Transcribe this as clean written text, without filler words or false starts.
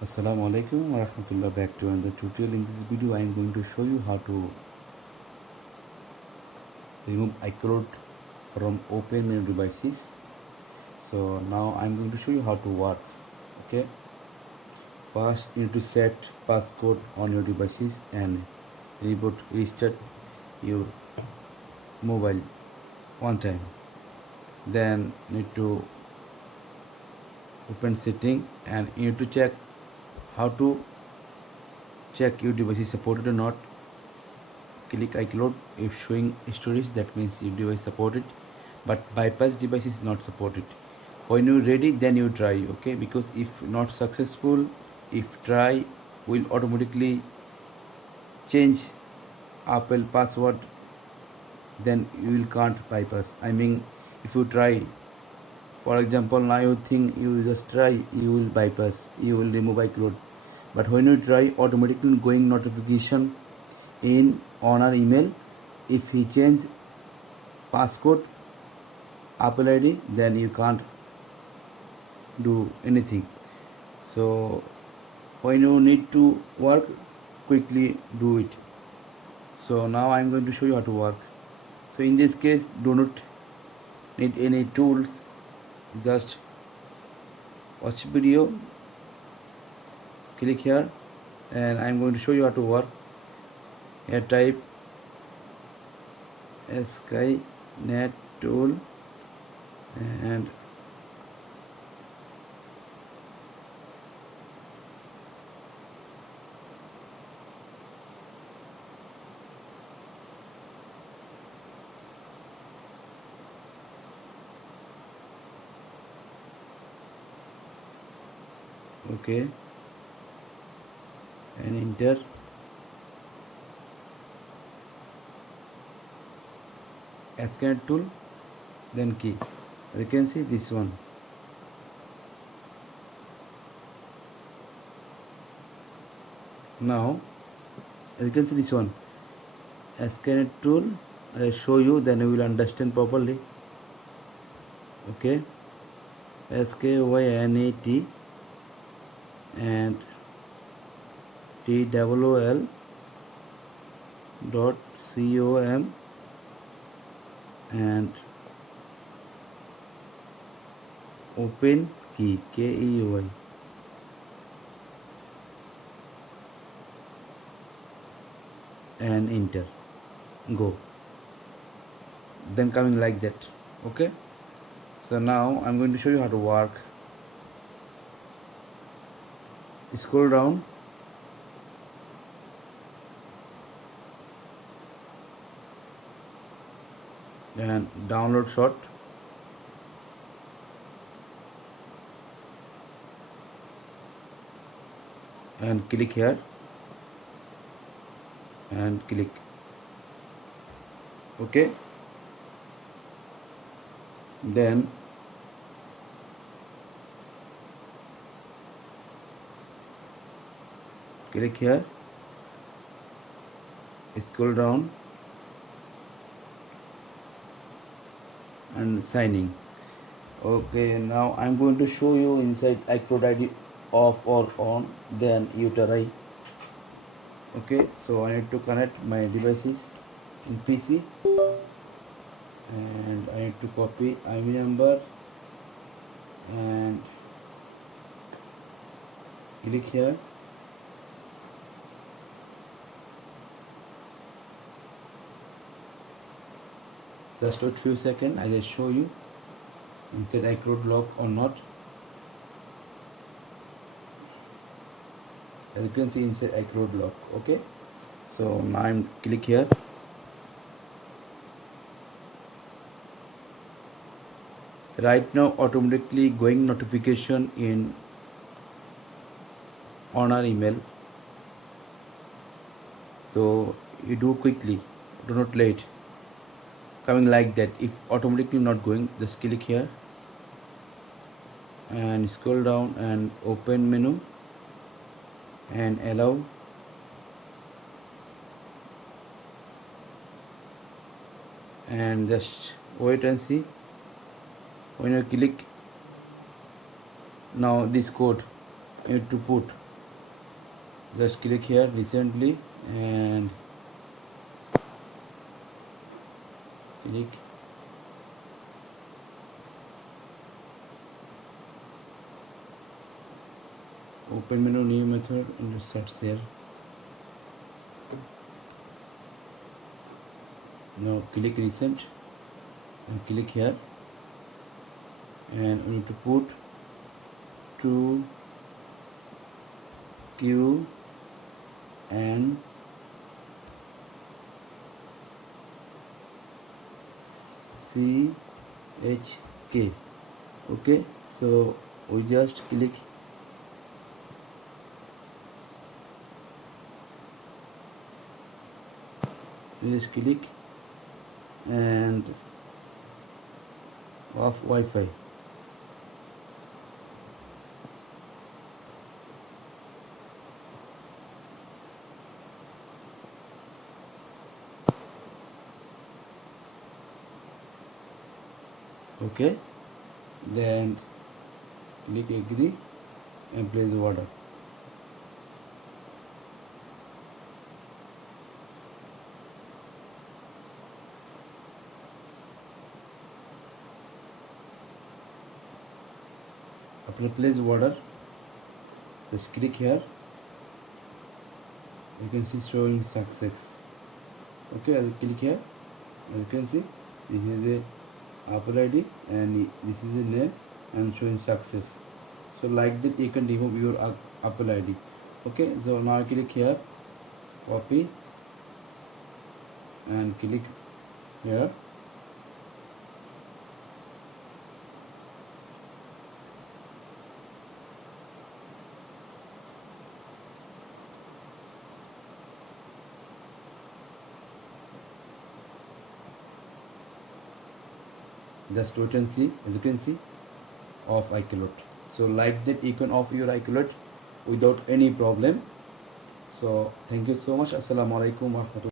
Assalamu alaikum wa rahmatullah. Back to another tutorial. In this video I am going to show you how to remove iCloud from open menu devices. So now I am going to show you how to work. Okay, first you need to set passcode on your devices and restart your mobile one time. Then need to open setting and you need to check how to check your device is supported or not. Click iCloud. If showing storage, that means your device supported, but bypass device is not supported. When you're ready, then you try. Okay, because if not successful, if try will automatically change Apple password, then you will can't bypass. I mean, if you try, for example, now you think you just try, you will bypass, you will remove iCloud, but when you try, automatically going notification in on our email. If he change passcode Apple ID, then you can't do anything. So when you need to work, quickly do it. So now I'm going to show you how to work. So in this case, do not need any tools, just watch video, click here, and I'm going to show you how to work. Here type Skynet tool and okay, and enter. Scan tool, then key. You can see this one. Now you can see this one. Scan tool. I show you, then you will understand properly. Okay, SKYNET and TWL dot com and open key KEY and enter, go, then coming like that. Okay, so now I'm going to show you how to work. Scroll down and download shot, and click here and click okay. Then click here, scroll down and signing. Okay, now I'm going to show you inside iCloud ID off or on, then you try. Okay, so I need to connect my devices in PC and I need to copy IMEI number and click here. Just a few seconds, I will show you inside iCloud lock or not. As you can see inside iCloud lock. Okay, so now I'm click here. Right now automatically going notification in on our email, so you do quickly, do not late, coming like that. If automatically not going, just click here and scroll down and open menu and allow, and just wait and see. When you click, now this code you need to put Just click here recently and click open menu, new method, and search here. Now click recent and click here, and we need to put to Q and CHK. Okay, so we just click and off Wi-Fi. Okay, then click agree and place the order. After place the order, just click here. You can see showing success. Okay, I'll click here. As you can see, this is a Apple ID and this is a name and showing success. So like that you can remove your Apple ID. Okay, so now click here, copy and click here. Just wait and see. As you can see, off iCloud. So like that you can off your iCloud without any problem. So thank you so much. Assalamu alaikum warahmatullahi.